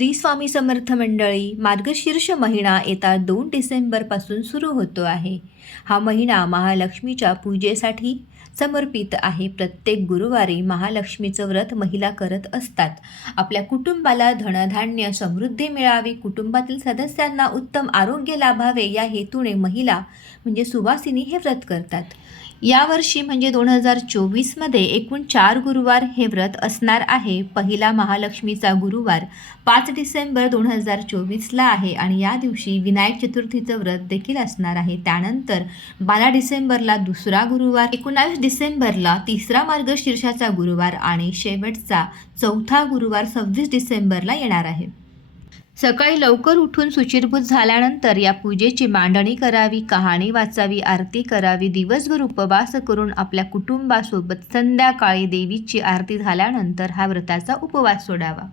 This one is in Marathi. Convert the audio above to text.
श्री स्वामी समर्थ मंडळी, मार्गशीर्ष महिना येता 2 डिसेंबरपासून सुरू होतो आहे. हा महिना महालक्ष्मीच्या पूजेसाठी समर्पित आहे. प्रत्येक गुरुवारी महालक्ष्मीचं व्रत महिला करत असतात. आपल्या कुटुंबाला धनधान्य समृद्धी मिळावी, कुटुंबातील सदस्यांना उत्तम आरोग्य लाभावे या हेतूने महिला म्हणजे सुवासिनी हे व्रत करतात. यावर्षी म्हणजे 2024मध्ये एकूण 4 गुरुवार हे व्रत असणार आहे. पहिला महालक्ष्मीचा गुरुवार 5 डिसेंबर 2024ला आहे आणि या दिवशी विनायक चतुर्थीचं व्रत देखील असणार आहे. त्यानंतर 12 डिसेंबरला दुसरा गुरुवार, 19 डिसेंबरला तिसरा मार्गशीर्षाचा गुरुवार आणि शेवटचा चौथा गुरुवार 26 डिसेंबरला येणार आहे. सकाळी लवकर उठून शुचिर्भूत झाल्यानंतर या पूजेची मांडणी करावी, कहाणी वाचावी, आरती करावी. दिवसभर उपवास करून आपल्या कुटुंबासोबत संध्याकाळी देवीची आरती झाल्यानंतर हा व्रताचा उपवास सोडावा.